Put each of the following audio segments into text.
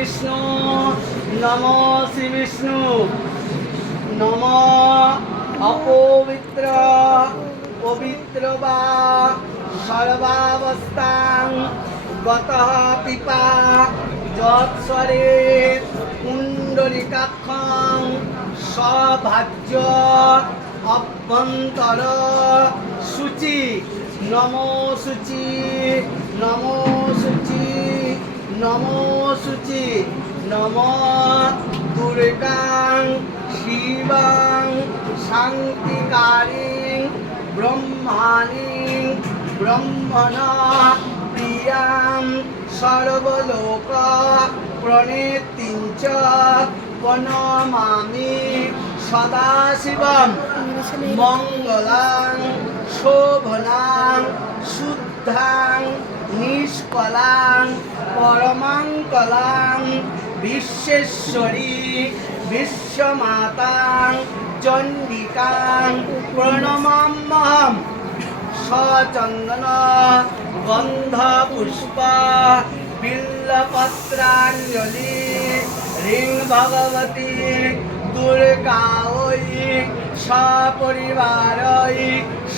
বিষ্ণু নমো শ্রী বিষ্ণু নমো অপবিত্র পবিত্র বা সর্বাবস্থাং গতঃ পিপা যৎস্বরে কুণ্ডলিকাক্ষং সভাজ্য অভ্যন্তর শুচি নমো শুচি নমো শুচি নমো শুচি নমো দুর্গাং শিবাং শান্তিকারিং ব্রহ্মাণিং ব্রহ্মণা প্রিয়াং সর্বলোক প্রণেতিং চ প্রণমামি সদাশিবং মঙ্গলাং শোভনাং শুদ্ধাং নিষ্কলাং পরমাঙ্কলাং বিশ্বেশ্বরী বিশ্বমাতাং চণ্ডিকাং প্রণমাম্যহম সচন্দন গন্ধ পুষ্প বিল্লপত্রাঞ্জলি রিং ভগবতী দুর্গাঐ সপরিবারৈ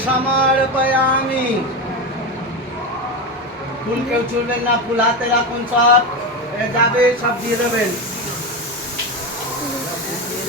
সমর্পয়ামি। ফুল কেউ ছুড়বেন না, ফুল হাতে রাখুন, সব যাবে, সব দিয়ে দেবেন।